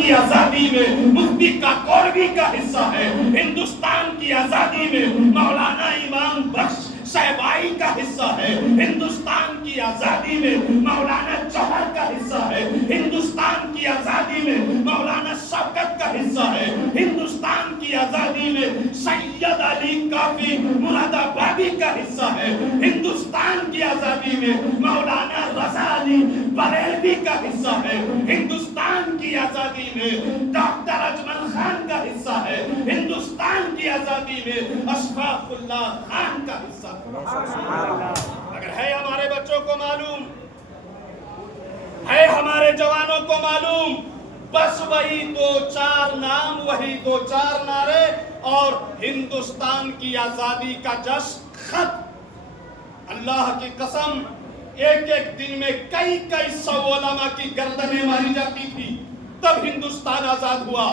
کی آزادی میں مفتی کاکوروی کا حصہ ہے، ہندوستان کی آزادی میں مولانا امام بخش صاحبائی کا حصہ ہے، ہندوستان کی آزادی میں مولانا جوہر کا حصہ ہے، ہندوستان کی آزادی میں مولانا شوکت کا حصہ ہے، ہندوستان کی آزادی میں سید علی کافی مراد آبادی کا حصہ ہے، ہندوستان کی آزادی میں مولانا رضا علی بریلوی کا حصہ ہے، ہندوستان کی آزادی میں ڈاکٹر اجمل خان کا حصہ ہے، ہندوستان کی آزادی میں اشفاق اللہ خان کا حصہ ہے۔ اگر ہے ہمارے بچوں کو معلوم، ہے ہمارے جوانوں کو معلوم، بس وہی دو چار نام، وہی دو چار نعرے اور ہندوستان کی آزادی کا جشن ختم۔ اللہ کی قسم، ایک ایک دن میں کئی سو علماء کی گردنیں ماری جاتی تھی، تب ہندوستان آزاد ہوا۔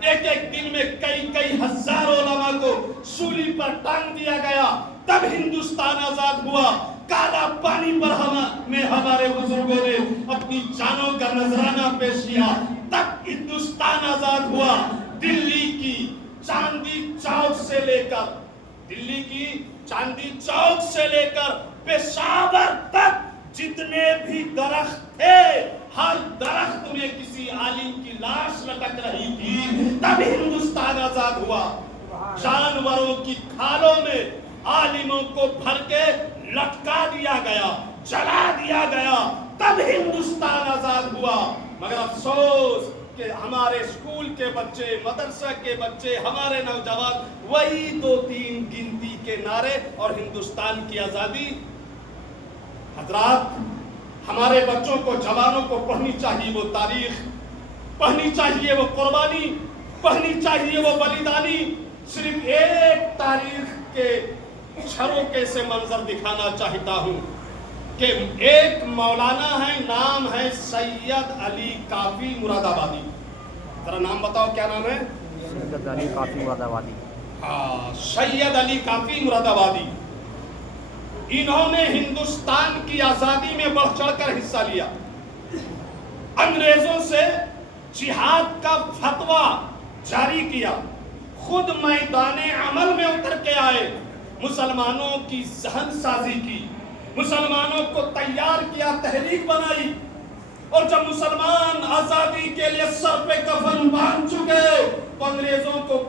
ایک ایک دن میں کئی ہزار علماء کو سولی پر ٹانگ دیا گیا، تب ہندوستان آزاد ہوا۔ کالا پانی پر ہمارے بزرگوں نے اپنی جانوں کا نذرانہ پیش کیا، تب ہندوستان آزاد ہوا۔ دلی کی چاندی چوک سے لے کر پشاور تک جتنے بھی درخت تھے، ہر درخت میں کسی عالم کی لاش لٹک رہی تھی، تب ہندوستان آزاد ہوا۔ جانوروں کی کھالوں میں عالموں کو بھر کے لٹکا دیا گیا، جلا دیا گیا، تب ہندوستان آزاد ہوا۔ مگر افسوس کہ ہمارے اسکول کے بچے، مدرسہ کے بچے، ہمارے نوجوان وہی دو تین گنتی کے نعرے اور ہندوستان کی آزادی۔ حضرات، ہمارے بچوں کو، جوانوں کو پڑھنی چاہیے وہ تاریخ، پڑھنی چاہیے وہ قربانی، پڑھنی چاہیے وہ بلیدانی۔ صرف ایک تاریخ کے جھروکے سے منظر دکھانا چاہتا ہوں کہ ایک مولانا ہے، نام ہے سید علی کافی مراد آبادی۔ ذرا نام بتاؤ، کیا نام ہے؟ سید علی کافی مراد آبادی۔ ہاں، سید علی کافی مراد آبادی۔ انہوں نے ہندوستان کی آزادی میں بڑھ چڑھ کر حصہ لیا، انگریزوں سے جہاد کا فتویٰ جاری کیا، خود میدان عمل میں اتر کے آئے، مسلمانوں کی ذہن سازی کی، مسلمانوں کو تیار کیا، تحریک بنائی، اور جب مسلمان آزادی کے لیے سر پہ کفن باندھ چکے تو انگریزوں کو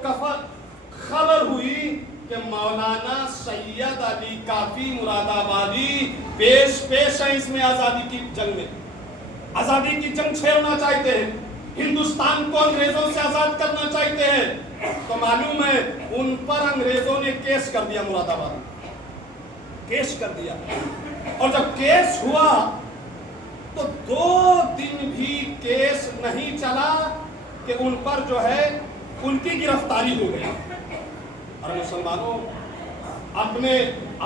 خبر ہوئی کہ مولانا سید علی کافی مراد آبادی پیش ہیں اس میں آزادی کی جنگ میں، آزادی کی جنگ چھیڑنا چاہتے ہیں، ہندوستان کو انگریزوں سے آزاد کرنا چاہتے ہیں۔ تو معلوم ہے ان پر انگریزوں نے کیس کر دیا، مراد آباد کیس کر دیا، اور جب کیس ہوا تو 2 دن بھی کیس نہیں چلا کہ ان پر جو ہے ان کی گرفتاری ہو گئی۔ اور مسلمانوں، اپنے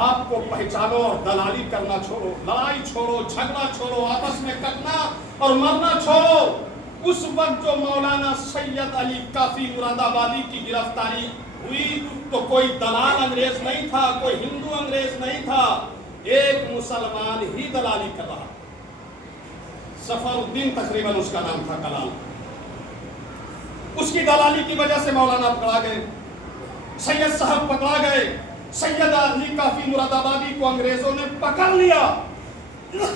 آپ کو پہچانو اور دلالی کرنا چھوڑو، لڑائی چھوڑو، جھگڑا چھوڑو، آپس میں کٹنا اور مرنا چھوڑو۔ اس وقت جو مولانا سید علی کافی مراد آبادی کی گرفتاری ہوئی تو کوئی دلال انگریز نہیں تھا، کوئی ہندو انگریز نہیں تھا، ایک مسلمان ہی دلالی کر رہا، ظفر الدین تقریباً اس کا نام تھا، کلال۔ اس کی دلالی کی وجہ سے مولانا پکڑا گئے، سید صاحب پکڑا گئے، سید علی کافی مراد آبادی کو انگریزوں نے پکڑ لیا،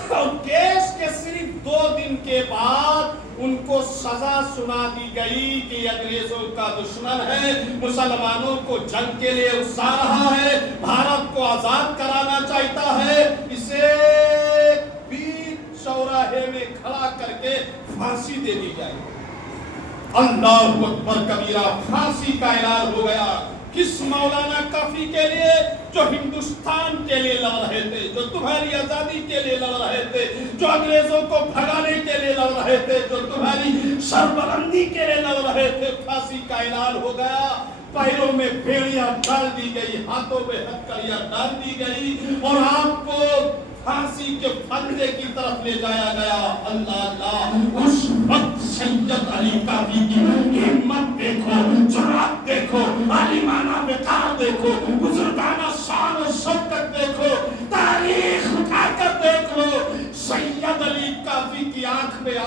اور کیس کے صرف 2 دن کے بعد ان کو سزا سنا دی گئی کہ یہ انگریزوں کا دشمن ہے، مسلمانوں کو جنگ کے لیے اکسا رہا ہے، بھارت کو آزاد کرانا چاہتا ہے، اسے بیچ چوراہے میں کھڑا کر کے پھانسی دے دی جائے۔ اللہ اکبر کبیرہ، پھانسی کا اعلان ہو گیا۔ کس مولانا کافی کے لیے؟ جو ہندوستان کے لیے لڑ رہے تھے، جو تمہاری آزادی کے لیے لڑ رہے تھے، جو انگریزوں کو بھگانے کے لیے لڑ رہے تھے، جو تمہاری سربلندی کے لیے لڑ رہے تھے۔ پھانسی کا اعلان ہو گیا، پیروں میں بیڑیاں ڈال دی گئی، ہاتھوں میں ہتکڑیاں ڈال دی گئی، اور آپ کو پھانسی کے پھندے کی طرف لے جایا گیا۔ اللہ اللہ، اس وقت سید علی کافی کی ہمت دیکھو، جرأت دیکھو، عالمانہ وقار دیکھو، بزرگانہ شان و شوکت دیکھو، تاریخ اٹھا کر دیکھ لو۔ سید علی کافی کی آنکھ میں